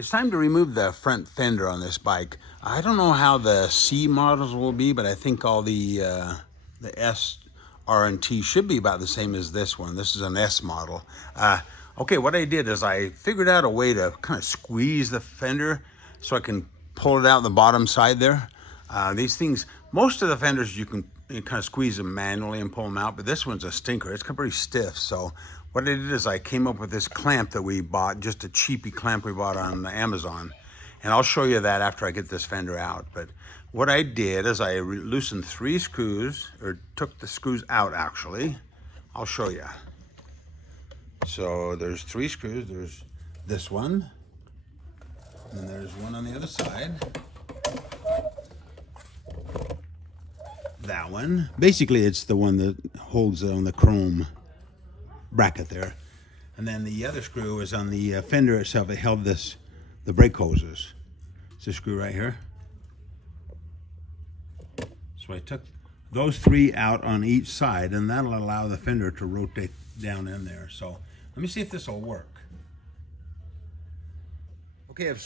It's time to remove the front fender on this bike. I don't know how the C models will be, but I think all the S, R, and T should be about the same as this one. This is an S model. Okay, what I did is I figured out a way to kind of squeeze the fender so I can pull it out the bottom side there. These things, most of the fenders you can kind of squeeze them manually and pull them out, but this one's a stinker. It's pretty stiff. So what I did is I came up with this clamp that we bought, just a cheapy clamp we bought on Amazon. And I'll show you that after I get this fender out. But what I did is I loosened 3 screws, or took the screws out actually. I'll show you. So there's 3 screws. There's this one, and there's one on the other side. That one. Basically, it's the one that holds on the chrome bracket there. And then the other screw is on the fender itself. It held the brake hoses. It's a screw right here. So I took those 3 out on each side, and that'll allow the fender to rotate down in there. So let me see if this will work. Okay, I've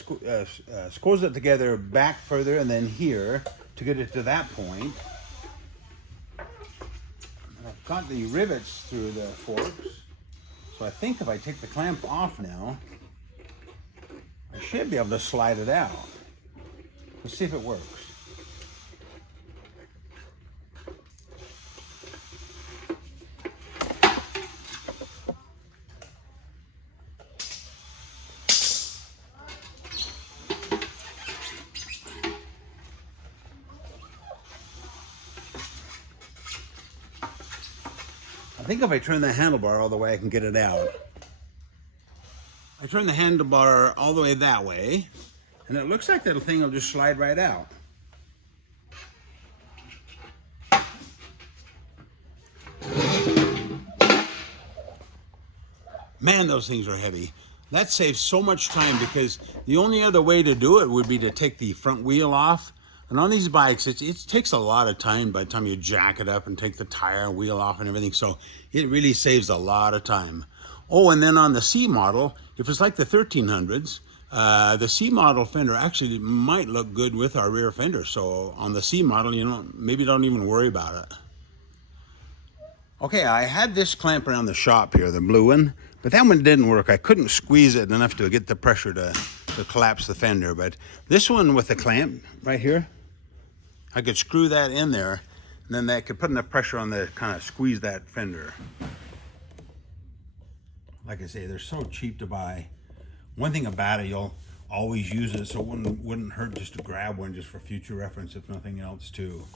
squeezed it together back further and then here to get it to that point. I've got the rivets through the forks. So I think if I take the clamp off now, I should be able to slide it out. Let's see if it works. I think if I turn the handlebar all the way, I can get it out. I turn the handlebar all the way that way, and it looks like that thing will just slide right out. Man, those things are heavy. That saves so much time, because the only other way to do it would be to take the front wheel off. And on these bikes, it takes a lot of time by the time you jack it up and take the tire and wheel off and everything. So it really saves a lot of time. Oh, and then on the C model, if it's like the 1300s, the C model fender actually might look good with our rear fender. So on the C model, you know, maybe don't even worry about it. Okay, I had this clamp around the shop here, the blue one, but that one didn't work. I couldn't squeeze it enough to get the pressure to collapse the fender. But this one with the clamp right here, I could screw that in there, and then that could put enough pressure on the kind of squeeze that fender. Like I say, they're so cheap to buy. One thing about it, you'll always use it, so it wouldn't hurt just to grab one just for future reference, if nothing else too.